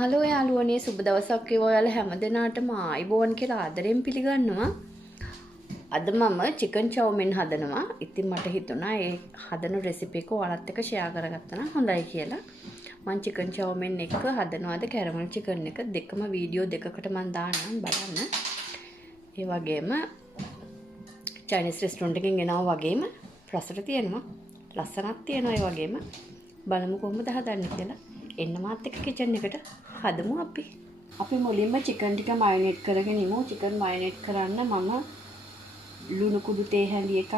Hello යාළුවනේ සුබ දවසක් වේවා ඔයාලා හැමදෙනාටම ආයිබෝන් කියලා ආදරෙන් පිළිගන්නවා. අද මම චිකන් chow mein හදනවා. ඉතින් මට හිතුණා ඒ හදන රෙසිපි එක ඔයාලත් එක්ක ෂෙයා කරගත්තා නම් හොඳයි කියලා. මම චිකන් chow mein එක හදනවාද කැරමල් චිකන් එක දෙකම වීඩියෝ දෙකකට මම දාන්නම් බලන්න. ඒ වගේම චයිනීස් රෙස්ටොරන්ට් එකකින් ගෙනාවා වගේම රසට තියෙනවා. ලස්සනක් තියෙනවා ඒ වගේම බලමු කොහොමද හදන්නේ කියලා. එන්න මාත් එක්ක කිචන් එකට හදමු අපි. අපි මුලින්ම චිකන් ටික මයොනේට් කරගෙන ඉමු. චිකන් මයොනේට් කරන්න මම ලුණු කුඩු තේ හැඳි එකක්,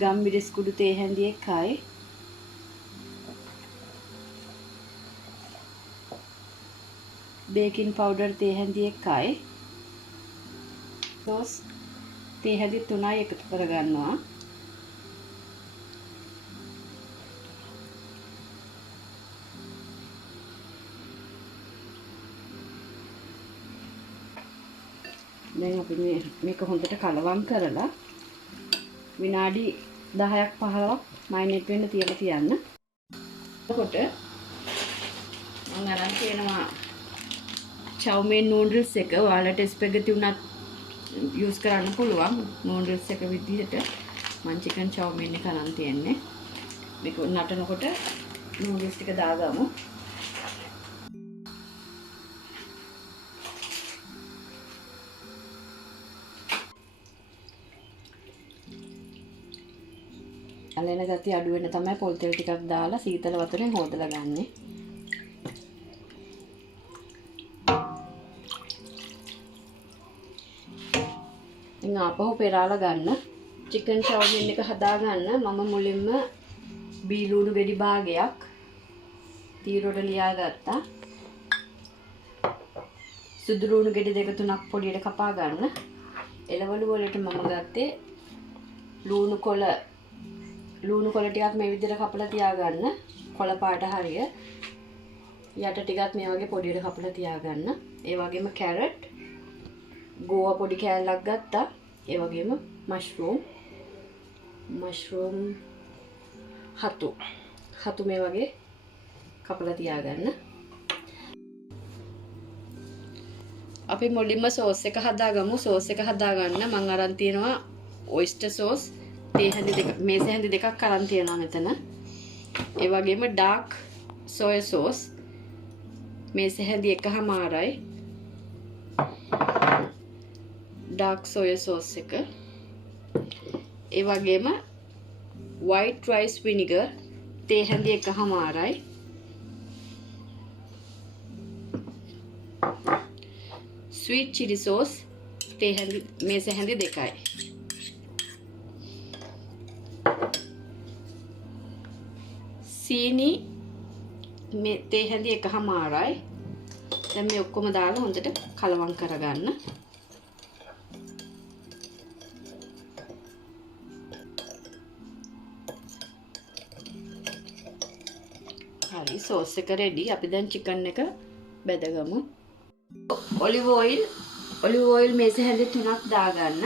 ගම්මිරිස් කුඩු තේ හැඳි එකයි, බේකින් පවුඩර් තේ හැඳි එකයි, සෝස් තේ හැඳි 3යි එකතු කරගන්නවා. දැන් අපි මේක හොඳට කලවම් කරලා විනාඩි 10ක් 15ක් මයිනේට් වෙන්න තියලා තියන්න. එතකොට මම අරන් තියෙනවා chow mein noodles එක. ඔයාලට ස්පැගටි උනත් යූස් කරන්න පුළුවන්. noodles එක විදිහට මම chicken chow mein එක අරන් තියන්නේ. මේක නටනකොට noodles ටික දාගමු. අලෙන ගතිය අඩු වෙන තමයි පොල් තෙල් ටිකක් දාලා සීතල වතුරෙන් හොදලා ගන්නෙ. ඉතින් ආපහු පෙරාලා ගන්න. චිකන් chow mein එක හදා ගන්න මම මුලින්ම බීලුණු ගෙඩි භාගයක් තීරොට ලියා ගත්තා. සුදු ලුණු ගෙඩි දෙක තුනක් පොඩියට කපා ගන්න. එළවලු වලට මම ගත්තේ ලුණු කොළ ටිකක් මේ විදිහට කපලා තියාගන්න. කොළ පාට හරිය. යට ටිකක් මේ වගේ පොඩියට කපලා තියාගන්න. ඒ වගේම කැරට්, ගෝවා පොඩි කෑල්ලක් ගත්තා. ඒ වගේම මෂ්රූම් හතු මේ වගේ කපලා තියාගන්න. අපි මුලින්ම සෝස් එක හදාගමු. සෝස් එක හදාගන්න මම අරන් තියනවා ඔයිස්ටර් සෝස් තේ හැඳි දෙක, මේස හැඳි දෙකක් අරන් තියනවා මෙතන. ඒ වගේම ඩාර්ක් සෝයා සෝස් මේස හැඳි එකමාරයි. ඩාර්ක් සෝයා සෝස් එක. ඒ වගේම white rice vinegar තේ හැඳි එකමාරයි. sweet chili sauce තේ හැඳි මේස හැඳි දෙකයි. සීනි මේ තේ හැඳි එකමාරයි. දැන් මේ ඔක්කොම දාලා හොඳට කලවම් කරගන්න. හරි සෝස් එක රෙඩි. අපි දැන් චිකන් එක බෙදගමු. ඔලිව් ඔයිල් මේස හැඳි 3ක් දාගන්න.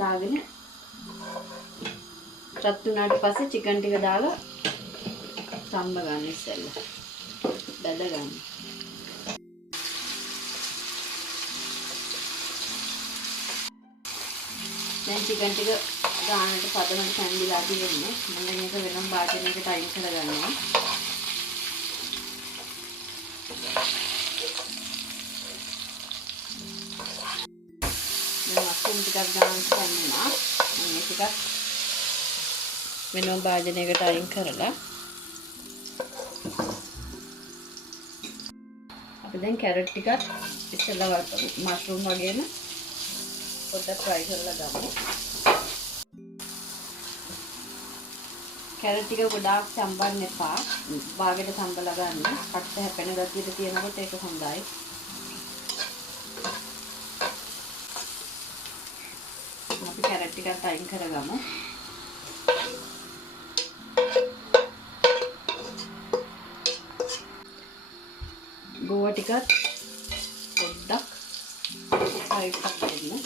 දාගෙන රත් වුණාට පස්සේ චිකන් ටික දාලා සම්බ ගන්න ඉස්සෙල්ලා. බෙද ගන්න. දැන් චිකන් ටික ගානට පදමට කැන්දිලා තියෙන්නේ. මම මේක වෙනම භාජනයකට අයින් කරගන්නවා. දැන් මස්රුම් ටිකක් ගානට කන්නවා. මේ ටිකක් වෙනම භාජනයකට අයින් කරලා අපි දැන් කැරට් ටිකක් ඉස්සෙල්ලා මෂ්රූම් වගේම පොඩ්ඩක් ෆ්‍රයි කරලා ගමු. කැරට් ටික ගොඩාක් සම්බන්න එපා. භාගයට සම්බලා ගන්න. කට්ට හැපෙන ගතියට තියෙනකොට ඒක හොඳයි. අපි කැරට් ටිකත් අයින් කරගමු. ගෝවා ටිකත් පොඩ්ඩක් ෆ්‍රයි කරන්න.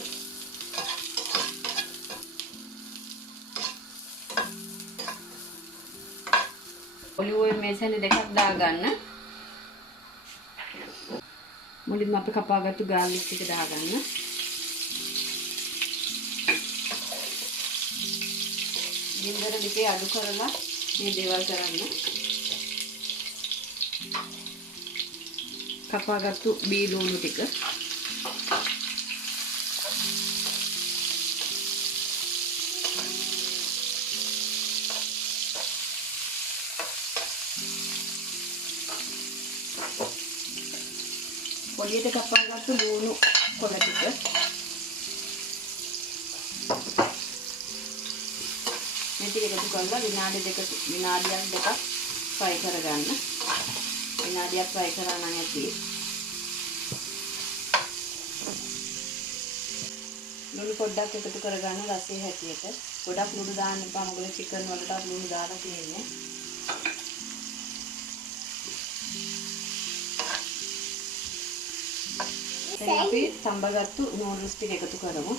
ඔලිව් ඔයිල් මේසෙන් දෙකක් දාගන්න. මුලින්ම අපි කපාගත්තු ගාර්ලික් ටික දාගන්න. ගින්දර දෙකේ අඩු කරලා මේ දේවල් කරන්න. කපාගත්තු බීලුණු ටික පොඩියට කපාගත්තු ලුණු කොළ ටික මේ ටික එකතු කරලා විනාඩියක් දෙකක් ෆ්‍රයි කරගන්න. විනාඩියක් ෆ්‍රයි කරා නම් ඇති. ලුණු පොඩ්ඩක් එකතු කරගන්න රසයේ හැටියට. ගොඩක් ලුණු දාන්න එපා. මොකද චිකන් වලටත් ලුණු දාලා තියෙන්නේ. දැන් අපි තඹගත්තු නූඩල්ස් ටික එකතු කරමු.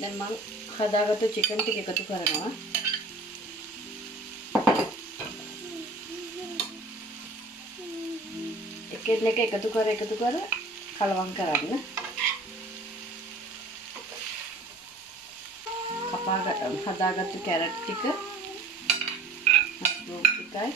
දැන් මම හදාගත්තු චිකන් ටික එකතු කරනවා. එකෙන් එක එකතු කර කලවම් කරන්න. හදාගත්තු කැරට් ටික මස්රූම් ටිකයි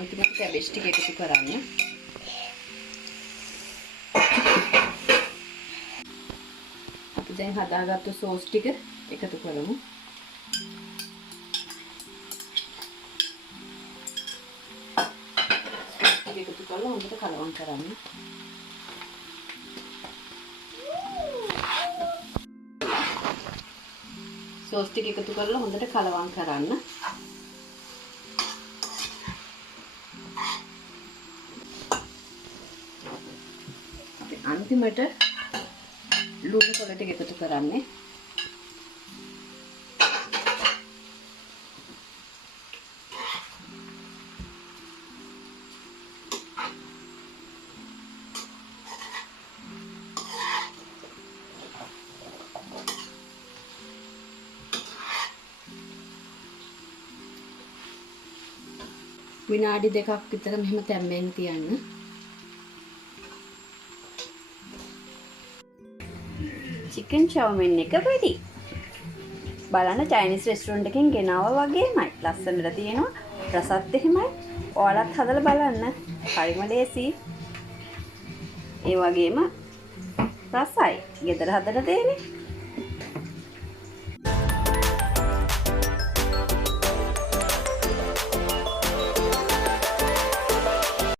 අන්තිමට කැබේජ් ටික එකතු කරන්න. අපි දැන් හදාගත්තු සෝස් ටික එකතු කරමු. එකතු කරලා හොඳට කලවම් කරන්න. සෝස් ටික එකතු කරලා හොඳට කලවම් කරන්න. අන්තිමට ලුණු කොළ ටික එකතු කරන්නේ. විනාඩි 2ක් විතර මෙහෙම තැම්බෙන්න තියන්න. චිකන් චවුමින් එක ready. බලන්න චයිනීස් රෙස්ටුරන්ට් එකකින් ගෙනාවා වගේමයි. ලස්සනට තියෙනවා. රසත් එහෙමයි. ඔයාලත් හදලා බලන්න. හරිම ලේසි. ඒ වගේම රසයි. ගෙදර හදලා දෙන්නේ.